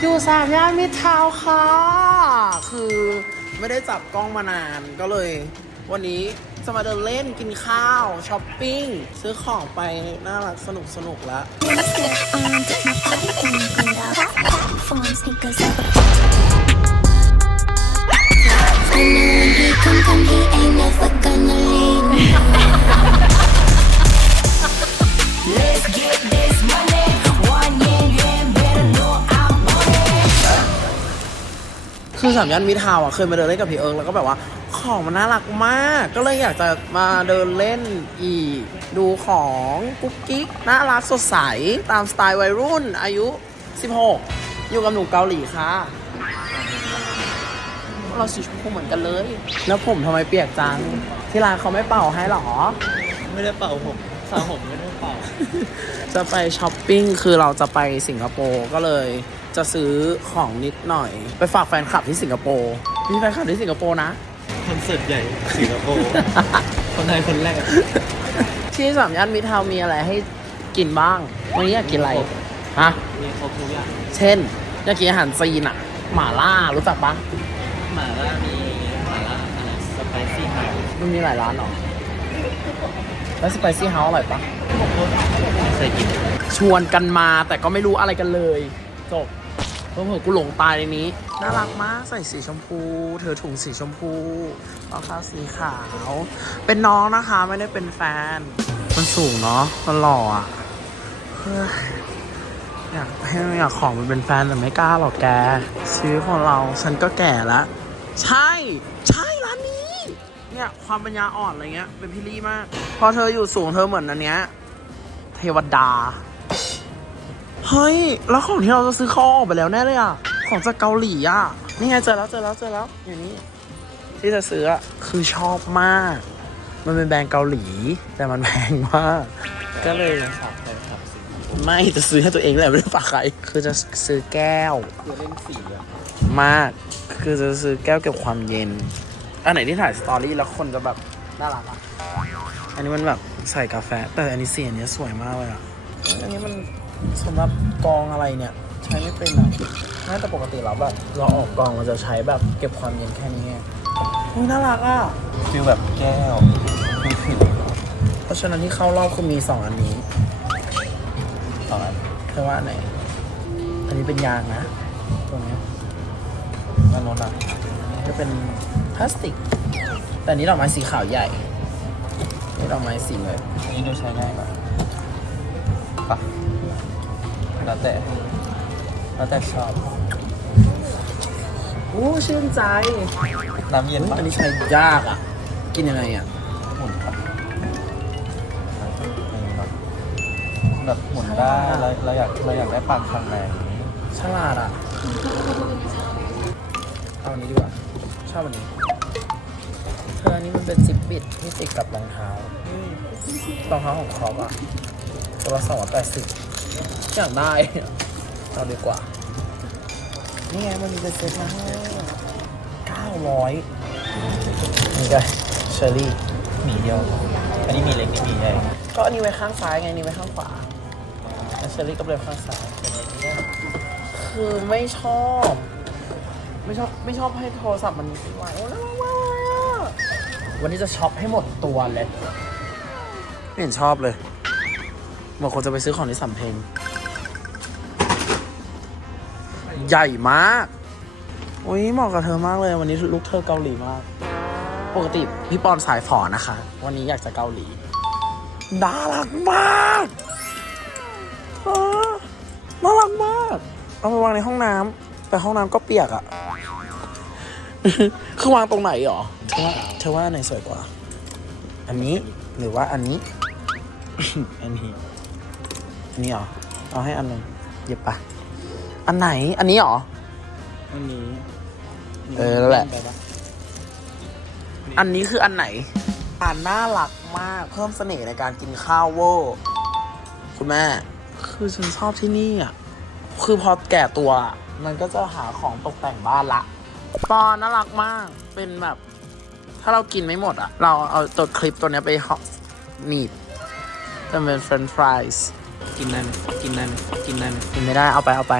อยู่สามย่านมิตรทาวน์ค่ะ คือไม่ได้จับกล้องมานานก็เลย วันนี้จะมาเดินเล่นกินข้าวช้อปปิ้ง ซื้อของไปน่ารักสนุกสนุกแล้ว on, คือสามย่านมิตรทาวน์อะเคยมาเดินเล่นกับพี่เอิงแล้วก็แบบว่าของมันน่ารักมาก ก็เลยอยากจะมาเดินเล่นอีก ดูของกุ๊กกิ๊กน่ารักสดใส ตามสไตล์วัยรุ่น อายุ 16 อยู่กับหนุ่มเกาหลีค่ะ เราสีชมพูเหมือนกันเลย แล้วผมทำไมเปียกจัง ที่ร้านเขาไม่เป่าให้หรอ ไม่ได้เป่าผมสาวผมไม่ได้เป่า จะไปช้อปปิ้งคือเราจะไปสิงคโปร์ก็เลย จะซื้อของนิดหน่อย ไปฝากแฟนคลับที่สิงคโปร์มีแฟนคลับที่สิงคโปร์นะคอนเสิร์ตใหญ่สิงคโปร์ คนไทยคนแรกที่สามย่านมิตรทาวน์มีอะไรให้กินบ้างวันนี้อยากกินอะไรฮะมีครบทุกอย่างเช่นอยากกินอาหารจีนอะหม่าล่ารู้จักปะหมาล่ามีหมาล่าอะไรสไปซี่ไฮมันมีหลายร้านเหรอแล้วสไปซี่เฮาส์อร่อยปะไม่เคยกินชวนกันมาแต่ก็ไม่รู้อะไรกันเลย จบ เพิ่มกูหลงตายในนี้ น่ารักมากใส่สีชมพู เธอถุงสีชมพูรองเท้าสีขาว เป็นน้องนะคะไม่ได้เป็นแฟน มันสูงเนาะมันหล่ออะเฮ้ยอยากให้อยากของมันเป็นแฟนแต่ไม่กล้าหรอกแกชีวิตของเราฉันก็แก่แล้ว ใช่ ใช่ร้านนี้ เนี่ยความปัญญาอ่อนอะไรเงี้ยเป็นพี่ลี่มาก พอเธออยู่สูงเธอเหมือนอันเนี้ย เทวดา เฮ้ย แล้วของที่เราจะซื้อเขาอาออกไปแล้วแน่เลยอะ ของจากเกาหลีอะ นี่ไงเจอแล้วเจอแล้วเจอแล้วอยู่นี่ ที่จะซื้ออะ คือชอบมาก มันเป็นแบรนด์เกาหลี แต่มันแพงมาก ก็เลยฝากแฟนคลับสิไม่จะซื้อให้ตัวเองแหละไม่ได้ฝากใคร คือจะซื้อแก้ว คือเล่นสีอะมาก คือจะซื้อแก้วเก็บความเย็น อันไหนที่ถ่ายสตอรี่แล้วคนจะแบบน่ารักอะ อันนี้มันแบบใส่กาแฟ แต่อันนี้สีอันนี้สวยมากเลยอะ อันนี้มัน สำหรับกองอะไรเนี่ย ใช้ไม่เป็นอะน่าจะปกติเราแบบเราออกกองเราจะใช้แบบเก็บความเย็นแค่นี้ไงอุ้ยน่ารักอะฟิลแบบแก้ว เพราะฉะนั้นที่เข้ารอบคือมีสองอันนี้สองอันเธอว่าอันไหนอันนี้เป็นยางนะตรงเนี้ยอันโน้นอะจะเป็นพลาสติก แต่อันนี้ดอกไม้สีขาวใหญ่นี่ดอกไม้สีเลยอันนี้ดูใช้ง่ายกว่าปะ แล้วแต่แล้วแต่ชอบอู้ชื่นใจน้ำเย็นอุ๊ยปะอันนี้ใช้ยากอะ กินยังไงอะหมุนปะแบบหมุนได้เราเราอยากเราอยากได้ปากข้างในฉลาดอะ เอาอันนี้ดีกว่า ชอบอันนี้เธออันนี้มันเป็นซิปบิดที่ติดกับรองเท้ารองเท้าของครอปอะตัวละสองร้อยแปดสิบ อยากได้อะเอาดีกว่า นี่ไงมันมีเป็นเซ็ตมาให้เก้าร้อยนี่ไงเชอรี่หมีเดียว อันนี้มีเล็กนี่มีใหญ่ก็อันนี้ไว้ข้างซ้ายไงอันนี้ไว้ข้างขวาแล้วเชอรี่ก็เลยข้างซ้าย คือไม่ชอบ ไม่ชอบ ไม่ชอบให้โทรศัพท์มันไหวโอ้น่ารักมากเลยอะวันนี้จะช็อปให้หมดตัวเลย ไม่เห็นชอบเลยเหมื่อนคนจะไปซื้อของที่สำเพ็ง ใหญ่มากอุ้ยเหมาะกับเธอมากเลย วันนี้ลุกเธอเกาหลีมาก ปกติพี่ปอนสายฝอนะคะ วันนี้อยากจะเกาหลีน่ารักมากน่ารักมาก เอาไปวางในห้องน้ำแต่ห้องน้ำก็เปียกอะคือวางตรงไหนหรอเธอว่าเธอว่าไหนสวยกว่า อันนี้หรือว่าอันนี้ อันนี้ อันนี้หรอ เอาให้อันหนึ่งหยิบไป อันไหน อันนี้เหรอ อันนี้เออนั่นแหละ ไปปอันนี้คืออันไหนอ่านน่ารักมาก เพิ่มเสน่ห์ในการกินข้าวเวอร์คุณแม่ คือฉันชอบที่นี่อะ คือพอแก่ตัวอะมันก็จะหาของตกแต่งบ้านละ ปอนน่ารักมาก เป็นแบบ ถ้าเรากินไม่หมดอะ เราเอาตัวคลิปตัวเนี้ยไปห่อหนีบจะเป็นเฟรนช์ฟรายส์กินนั่นกินนั่นกินนั่นกินไม่ได้เอาไปเอาไป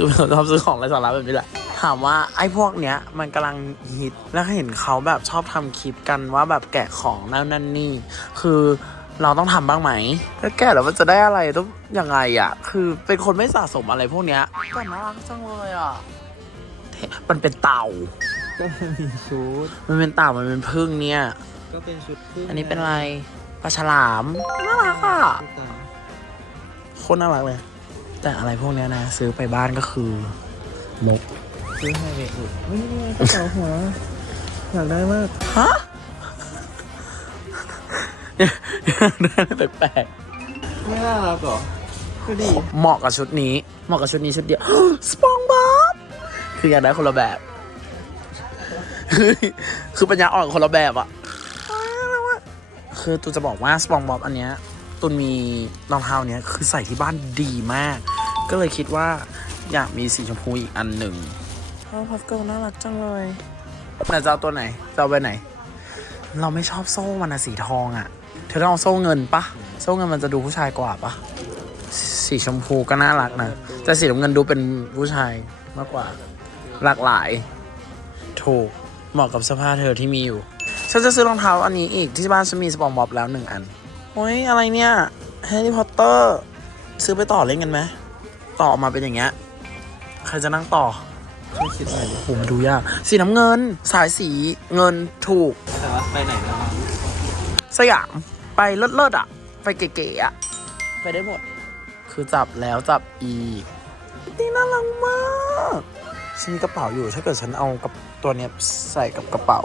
คือคือเราชอบซื้อของไร้สาระแบบนี้แหละ ถามว่าไอ้พวกเนี้ยมันกำลังฮิต แล้วเห็นเขาแบบชอบทำคลิปกันว่าแบบแกะของนั่นนั่นนี่ คือเราต้องทำบ้างไหมถ้าแกะแล้วมันจะได้อะไรต้องยังไงอะ คือเป็นคนไม่สะสมอะไรพวกเนี้ยแต่น่ารักจังเลยอะเท่มันเป็นเต่า ก็มีชุด มันเป็นเต่า มันเป็นพึ่งเนี่ย ก็เป็นชุดพึ่ง อันนี้เป็นอะไรปลาฉลาม น่ารักอะตุ๊กตาโคตรน่ารักเลย แต่อะไรพวกเนี้ยนะ ซื้อไปบ้านก็คือมุกซื้อให้เด็กอุดไม่นี่ไงกระเป๋าหัวอยากได้มากฮะได้แปลกไม่น่ารักเหรอคือดีๆเหมาะกับชุดนี้ เหมาะกับชุดนี้ชุดเดียวสปองบ๊อบคืออยากได้คนละแบบ คือคือปัญญาอ่อนคนละแบบอะคือตูจะบอกว่าสปองบ๊อบอันเนี้ยตุนมีรองเท้าเนี้ยคือใส่ที่บ้านดีมาก ก็เลยคิดว่าอยากมีสีชมพูอีกอันหนึ่งเออพัฟเกิลน่ารักจังเลยไหนจะเอาตัวไหนจะเอาไปไหน เราไม่ชอบโซ่มันอะสีทองอะเธอต้องเอาโซ่เงินปะโซ่เงินมันจะดูผู้ชายกว่าปะสีชมพูก็น่ารักนะแต่สีน้ำเงินดูเป็นผู้ชายมากกว่า หลากหลาย ถูกเหมาะกับเสื้อผ้าเธอที่มีอยู่ ฉันจะซื้อรองเท้าอันนี้อีกที่บ้านฉันมีสปองบ๊อบแล้วหนึ่งอันโอ้ยอะไรเนี่ยแฮร์รี่พอตเตอร์ซื้อไปต่อเล่นกันไหม ต่อมาเป็นอย่างเงี้ย ใครจะนั่งต่อช่วยคิดหน่อยดิโหมันดูยาก สีน้ำเงิน สายสีเงินถูก แต่ว่าไปไหนนะสยาม ไปเลิศๆอะ ไปเก๋ๆอะ ไปได้หมด คือจับแล้วจับอีกนี่น่ารักมาก ฉันมีกระเป๋าอยู่ ถ้าเกิดฉันเอากับตัวเนี้ยใส่กับกระเป๋า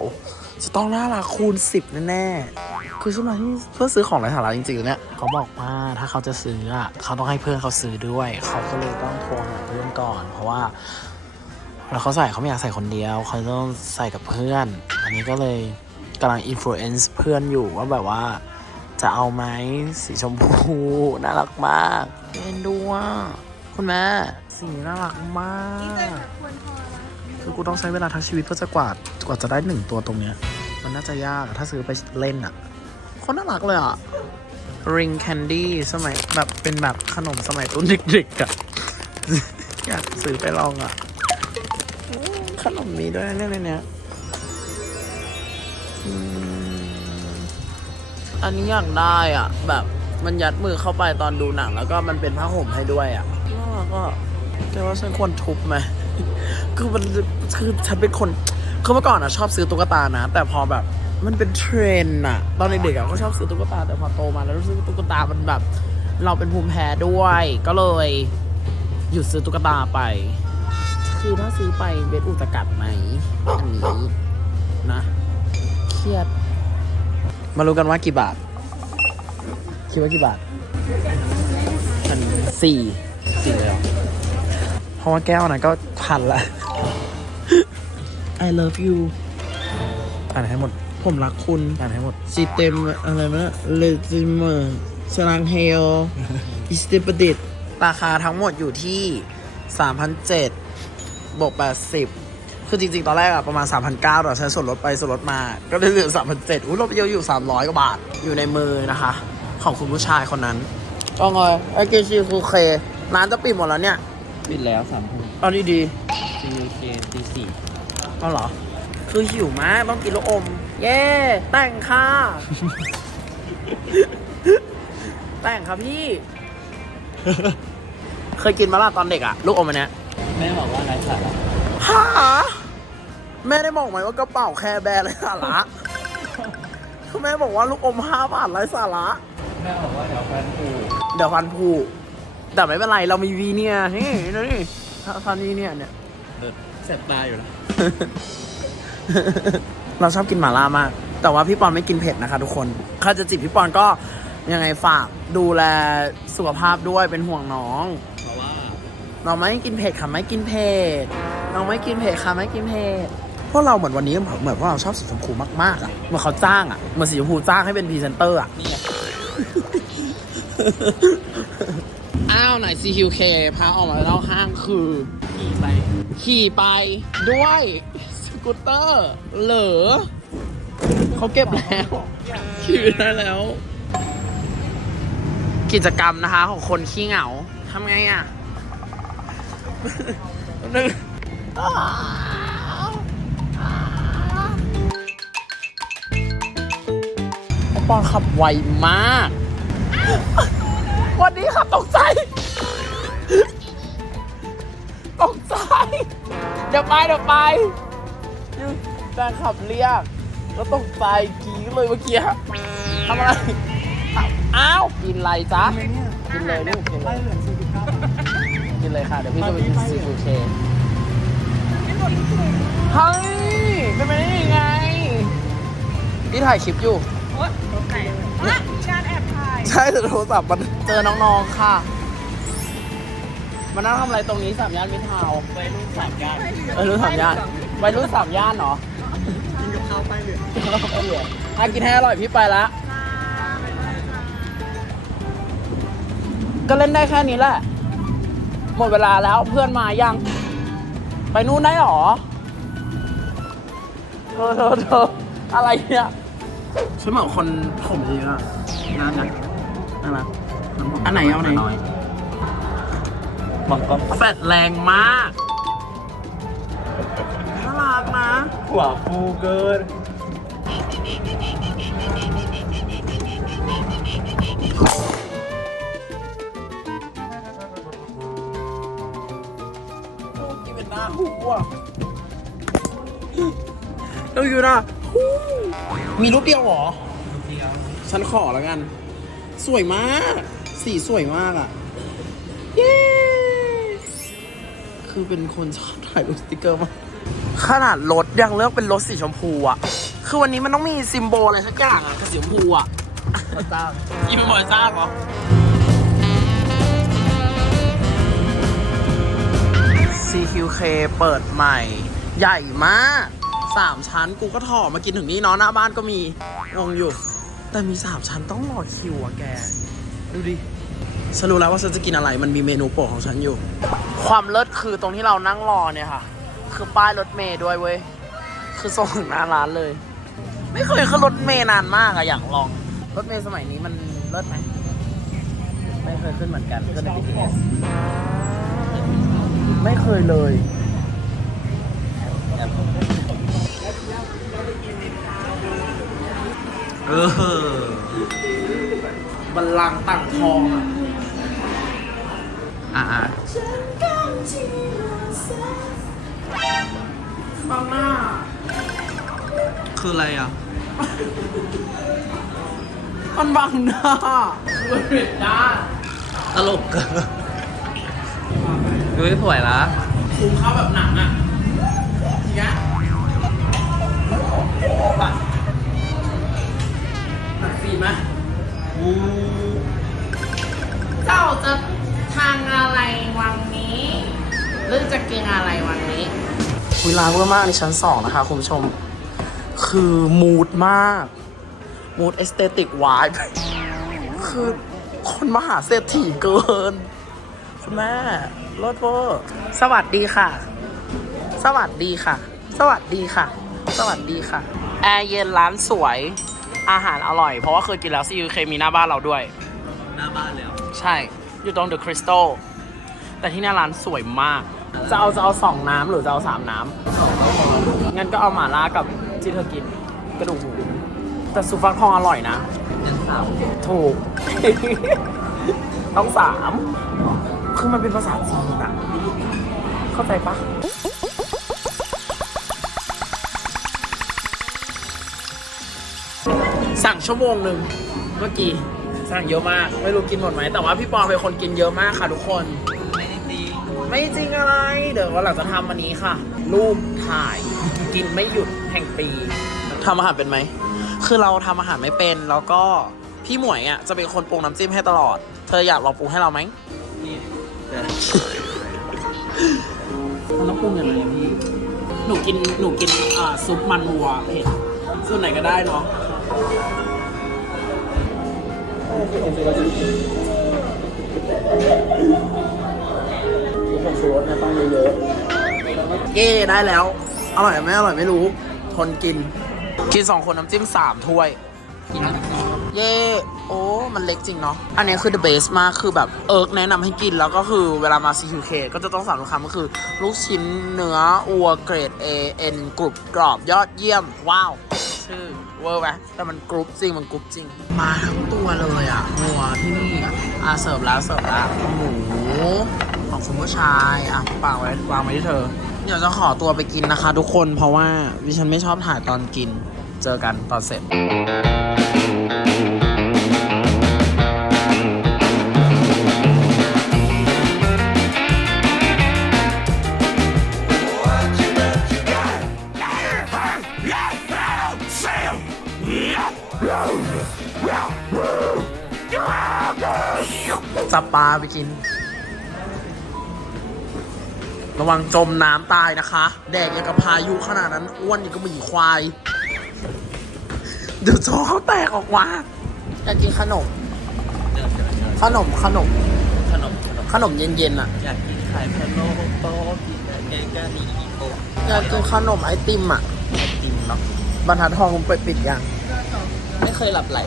จะต้องน่ารักคูณสิบแน่ๆคือฉันมาที่เพื่อซื้อของไร้สาระจริงๆเนี่ยเขาบอกว่าถ้าเขาจะซื้ออะเขาต้องให้เพื่อนเขาซื้อด้วย เขาก็เลยต้องโทรหาเพื่อนก่อน เพราะว่าแล้วเขาใส่เขาไม่อยากใส่คนเดียว เขาต้องใส่กับเพื่อน อันนี้ก็เลยกำลังอิ f ฟเอนซ์เพื่อนอยู่ว่าแบบว่าจะเอาไหมสีชมพูน่ารักมากเอ็นดูอะคุณแม่สีน่ารักมาก คือกูต้องใช้เวลาทั้งชีวิตเพื่อจะกวาดกว่าจะได้หนึ่งตัวตรงเนี้ย มันน่าจะยากถ้าซื้อไปเล่นอะคนน่ารักเลยอะ ring candy สมัยแบบเป็นแบบขนมสมัยตุ้นเด็กๆอะอยากซื้อไปลองอะขนมมีด้วยเนี่ยในเนี้ยอันนี้อยากได้อะ แบบมันยัดมือเข้าไปตอนดูหนัง แล้วก็มันเป็นผ้าห่มให้ด้วยอะน่ารักอะแต่ว่าฉันควรทุบไหม คือมันคือฉันเป็นคนคือเมื่อก่อนอะชอบซื้อตุ๊กตานะ แต่พอแบบมันเป็นเทรนอะตอนเด็กๆอะก็ชอบซื้อตุ๊กตาแต่พอโตมาแล้วรู้สึกตุ๊กตามันแบบ เราเป็นภูมิแพ้ด้วย ก็เลยหยุดซื้อตุ๊กตาไป คือถ้าซื้อไปเบสอุตกัดไหมอันนี้นะเครียด มารู้กันว่ากี่บาท คิดว่ากี่บาทอันสี่สี่เลยหรอ ราะว่าแก้วนั้นก็พันละ I love you อ่านให้หมด ผมรักคุณ อ่านให้หมดซีเต็มอะไรนะ เลจิเมอร์สลังเฮลอิสติประดิษฐ์ราคาทั้งหมดอยู่ที่ 3,007บวก80 คือจริงๆ ตอนแรกอะประมาณ 3,900แต่ใช้ส่วนลดไปส่วนลดมา ก็ได้เหลือ3,007อุ้ยลดไปเยอะอยู่ 300 กว่าบาท อยู่ในมือนะคะ ของคุณผู้ชายคนนั้นก็ไงไอเกซีคูเคร้านจะปิดหมดแล้วเนี่ย ปิดแล้วสามทุ่มเอาดี CUK ตีสี่ๆเอาเหรอ คือหิวมากต้องกินลูกอม เย้แต่งค่ะ แต่งค่ะพี่ เคยกินมาล่ะตอนเด็กอะลูกอมอันเนี้ยแม่บอกว่าไร้สาระหาแม่ได้บอกไหมว่ากระเป๋าแคร์แบร์ไร้สาระแม่บอกว่าลูกอมห้าบาทไร้สาระ แม่บอกว่าเดี๋ยวฟันผูเดี๋ยวฟันผุ แต่ไม่เป็นไรเรามีวีเนี่ยนี่นี่ถ้าฟันวีเนี่ยเนี่ยเออแสบตาอยู่นะเราชอบกินหม่าล่ามาก แต่ว่าพี่ปอนไม่กินเผ็ดนะคะทุกคนใครจะจีบพี่ปอนก็ยังไงฝากดูแลสุขภาพด้วยเป็นห่วงน้อง เพราะว่าน้องไม่กินเผ็ดค่ะไม่กินเผ็ดน้องไม่กินเผ็ดค่ะไม่กินเผ็ดพวกเราเหมือนวันนี้เหมือนพวกเราชอบสีชมพูมากๆอะเหมือนเขาจ้างอะเหมือนสีชมพูจ้างให้เป็นพรีเซนเตอร์อะนี่ไง อ้าวไหน CQK พาออกมาแล้วห้างคือขี่ไป ขี่ไปด้วยสกูตเตอร์ เหรอเขาเก็บแล้ว ขี่ไปได้แล้ว กิจกรรมนะคะ ของคนขี้เหงาทำไงอะหนึ่งไอปอนขับไวมาก วันนี้ขับตกใจตกใจเดี๋ยวไปเดี๋ยวไปยูแฟนขับเรียก แล้วตกใจกรี๊ดเลยเมื่อกี้ทำอะไร อ้าวกินอะไรจ๊ะ กินเลยลูกกินเลยกินเลยค่ะ เดี๋ยวพี่จะไปกินซีฟู้ดเชนเฮ้ยเป็นไปได้ยังไง พี่ถ่ายคลิปอยู่งานแอบถ่าย ใช่แต่โทรศัพท์มันเจอน้องๆค่ะ มานั่งทำอะไรตรงนี้สามย่านมิตรทาวน์วัยรุ่นสามย่านเออรุ่นสามย่านวัยรุ่นสามย่านเหรอกินกับข้าวไปเหลือกินกับข้าวไปเหลือถ้ากินให้อร่อยพี่ไปละ ก็เล่นได้แค่นี้แหละ หมดเวลาแล้วเพื่อนมายัง ไปนู่นได้หรอเธอเธอเธออะไรเนี่ย ฉันเหมือนคนผมเยอะอะน่ารัก น่ารักอันไหนเอาไหนมองกล้องแฟดแรงมากน่ารักนะหัวฟูเกินดูกินเป็นหน้าคู่อะดูอยู่นะคู่มีรูปเดียวเหรอ ฉันขอแล้วกัน สวยมาก สีสวยมากอะ เย้ คือเป็นคนชอบถ่ายรูปสติกเกอร์มาก ขนาดรถยังเลือกเป็นรถสีชมพูอะ คือวันนี้มันต้องมีซิมโบลอะไรสักอย่างอะกับสีชมพูอะพระเจ้ายี่เป็นบอยจ้างเหรอ CQK เปิดใหม่ ใหญ่มากสามชั้นกูก็ถอมากินถึงนี่เนาะหน้าบ้านก็มีงงอยู่ แต่มีสามชั้นต้องรอคิวอะแก ดูดิฉันรู้แล้วว่าฉันจะกินอะไร มันมีเมนูโปรดของฉันอยู่ ความเลิศคือตรงที่เรานั่งรอเนี่ยค่ะ คือป้ายรถเมย์ด้วยเว้ย คือส่งถึงหน้าร้านเลย ไม่เคยขึ้นรถเมย์นานมากอะอยากลอง รถเมย์สมัยนี้มันเลิศไหมไม่เคยขึ้นเหมือนกันขึ้นใน BTS ไม่เคยเลย เออ บัลลังก์ต่างทองอะอ่าบังหน้า คืออะไรอะ มันบังหน้ามันเปลี่ยนด้านตลกเกินดูไม่สวยละคุ้มค่าแบบหนังอะทีเนี้ยปัดหนังฟี ไหมวูเจ้าจะทางอะไรวันนี้หรือจะกินอะไรวันนี้ เวลาเวอร์มากในชั้นสองนะคะ คุณผู้ชม คือมูดมาก มูดเอสเตติกวายคือคนมหาเศรษฐีเกิน คุณแม่รถเวอร์สวัสดีค่ะ สวัสดีค่ะ สวัสดีค่ะ สวัสดีค่ะ แอร์เย็นร้านสวย อาหารอร่อย เพราะว่าเคยกินแล้วซีอูเคมีหน้าบ้านเราด้วย หน้าบ้านแล้วใช่ อยู่ตรงเดอะคริสตัลแต่ที่หน้าร้านสวยมาก จะเอาจะเอาสองน้ำหรือจะเอาสามน้ำงั้นก็เอาหม่าล่ากับที่เธอกินกระดูกหมูแต่สุฟักทองอร่อยนะยังสาวถูก ต้องสาม คือมันเป็นภาษาจีนอะเข้าใจปะ สั่งชั่วโมงหนึ่งเมื่อกี้สั่งเยอะมาก ไม่รู้กินหมดไหมแต่ว่าพี่ปอเป็นคนกินเยอะมากค่ะทุกคน ไม่ได้ตีไม่จริงอะไร เดี๋ยววันหลังจะทำอันนี้ค่ะ รูปถ่าย กินไม่หยุดแห่งปีทำอาหารเป็นไหม คือเราทำอาหารไม่เป็น แล้วก็พี่หมวยอะจะเป็นคนปรุงน้ำจิ้มให้ตลอด เธออยากลองปรุงให้เราไหมนี่แต่มันต้องปรุงยังไงอะพี่ หนูกินหนูกินอ่าซุปมันวัวเผ็ดส่วนไหนก็ได้เนาะผมชูรส เย้ได้แล้ว อร่อยไม่อร่อยไม่รู้ทนกิน กินสองคนน้ำจิ้มสามถ้วย กิน เย่โอ้ มันเล็กจริงเนาะ อันนี้คือ the best มาก คือแบบเอิร์กแนะนำให้กิน แล้วก็คือเวลามา CQK ก็จะต้องสั่งลูกค้าก็คือ ลูกชิ้นเนื้ออัวเกรด A N กรุบกรอบยอดเยี่ยม ว้าว ชื่อ เวอร์ไหมแต่มันกรุบจริง มันกรุบจริง มาทั้งตัวเลยอะหัวที่นี่อะอะเสิร์ฟแล้วเสิร์ฟแล้วหมูของคุณผู้ชายอะปากไว้วางไว้ที่เธอ เดี๋ยวจะขอตัวไปกินนะคะ ทุกคนเพราะว่าวิฉันไม่ชอบถ่ายตอนกิน เจอกันตอนเสร็จ จับปลาไปกิน ระวังจมน้ำตายนะคะ แดกอย่างกับพายุขนาดนั้น อ้วนนี่ก็มีควาย เดี๋ยวจอเขาแตกออกมาอยากกินขนม เดินเดินเดินขนมขนม ขนมขนมขนมเย็นๆอะ อยากกินไข่พะโล้โต๊ะกินแกงกะหรี่โต๊ะอยากกินขนมไอติมอะ ไอติมเนาะบรรทัดทองไปปิดยัง ไม่เคยหลับไหล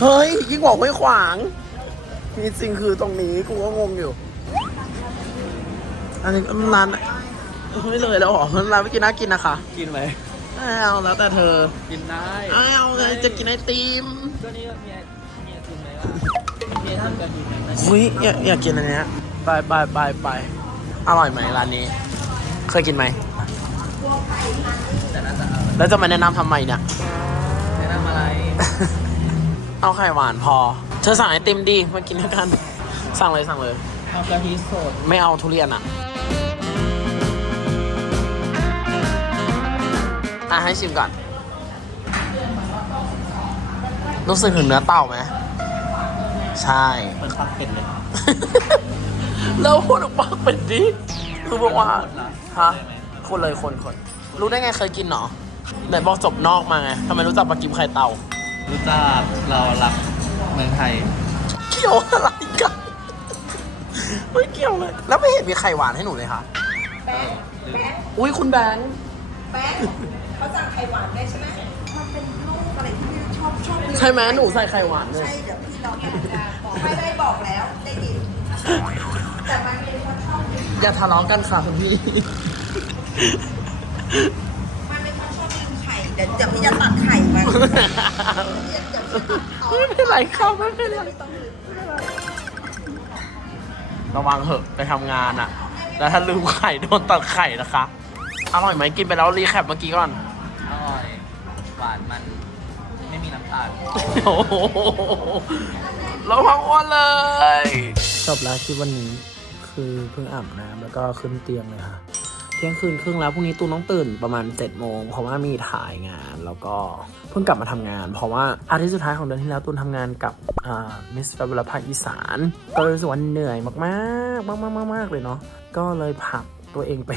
เฮ้ย ยิ่งบอกไม่ขวาง นี่จริงคือตรงนี้กูก็งงอยู่ อันนี้มันนานไม่เลยแล้วเหรอมันนานไม่กินน่ากินนะคะกินไหมไม่เอาแล้วแต่เธอ กินได้ไม่เอาไงจะกินไอติมก็นี่ก็มีไอมีไอติมไหมล่ะมีไอติมกันดีไหมอุ้ยอยากอยากกินอันเนี้ยไปไปไปไปอร่อยไหมร้านนี้ เคยกินไหมแต่น่าจะอร่อยแล้วจะมาแนะนำทำไมเนี่ยแนะนำอะไร เอาไข่หวานพอ เธอสั่งไอติมดีมากินด้วยกัน สั่งเลยสั่งเลย เอากะทิสดไม่เอาทุเรียนอะ อะให้ชิมก่อน รู้สึกถึงเนื้อเต่าไหม ใช่เหมือนปักเป็ดเลยแล้วพูดออกปากเป็นดิคือบอกว่าฮะคนเลยคนคน รู้ได้ไงเคยกินเหรอไหนบอกจบนอกมาไงทำไมรู้จักปลากิมไข่เต่า รู้จักเรารัก เมืองไทย เกี่ยวอะไรกันไม่เกี่ยวเลย แล้วไม่เห็นมีไข่หวานให้หนูเลยค่ะอุ้ยคุณแบงค์แป้งเขาสั่งไข่หวานได้ใช่ไหมมันเป็นลูกอะไรที่ชอบชอบใช่ไหมหนูใส่ไข่หวานเลยใช่เดี๋ยวพี่ลองให้อาจารย์บอกไม่ได้บอกแล้วได้ยินแต่มันเป็นคนชอบกินอย่าทะเลาะกันค่ะคุณพี่ เดี๋ยวเดี๋ยวพี่จะตัดไข่มันเดี๋ยวพี่ตัดเอาไม่เป็นไรครับไม่เป็นไรไม่ต้องลืมระวังเหอะไปทำงานอะแล้วถ้าลืมไข่โดนตัดไข่นะคะ อร่อยไหมกินไปแล้วรีแคปเมื่อกี้ก่อน อร่อย หวานมันไม่มีน้ำตาล โอ้โหเราพังอ้วนเลย จบแล้วคลิปวันนี้คือเพิ่งอาบน้ำแล้วก็ขึ้นเตียงเลยค่ะเที่ยงคืนครึ่งแล้วพรุ่งนี้ตูนต้องตื่นประมาณ7จ็ดโมงเพราะว่ามีถ่ายงานแล้วก็เพิ่งกลับมาทำงาน เพราะว่าอาทิตย์สุดท้ายของเดือนที่แล้วตูนทำงานกับมิสแฟบุลภาคอีสาน ก็เลยรู้สึกว่าเหนื่อยมากๆมากมากๆมากๆเลยเนาะก็เลยพักตัวเองไป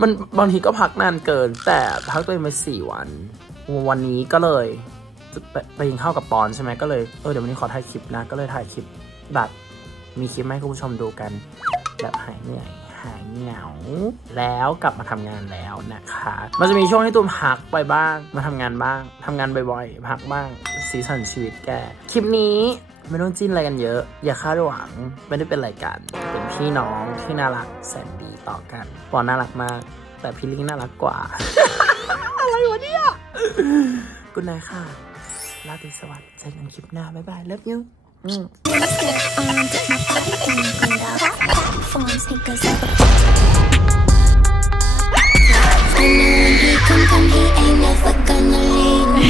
มันบางทีก็พักนานเกิน แต่พักตัวเองไปสี่วัน วันนี้ก็เลยไปไปกินข้าวกับปอนใช่ไหมก็เลยเออเดี๋ยววันนี้ขอถ่ายคลิปนะก็เลยถ่ายคลิปแบบมีคลิปมาให้คุณผู้ชมดูกันแบบหายเหนื่อย หายเหงา แล้วกลับมาทำงานแล้วนะคะ มันจะมีช่วงที่ตูมพักไปบ้าง มาทำงานบ้างทำงานบ่อยๆพักบ้างสีสันชีวิตแก คลิปนี้ไม่ต้องจิ้นอะไรกันเยอะ อย่าคาดหวังไม่ได้เป็นรายการเป็นพี่น้องที่น่ารักแสนดีต่อกันปอนน่ารักมาก แต่พี่ลิงน่ารักกว่า อะไรวะเนี่ยกุณนายค่ะลาตรีสวัสดิ์เจอกันคลิปหน้า บ๊ายบาย เลิฟยู Mm. on, get. I come, come, he ain't never gonna leave me.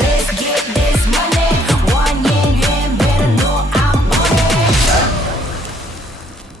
Let's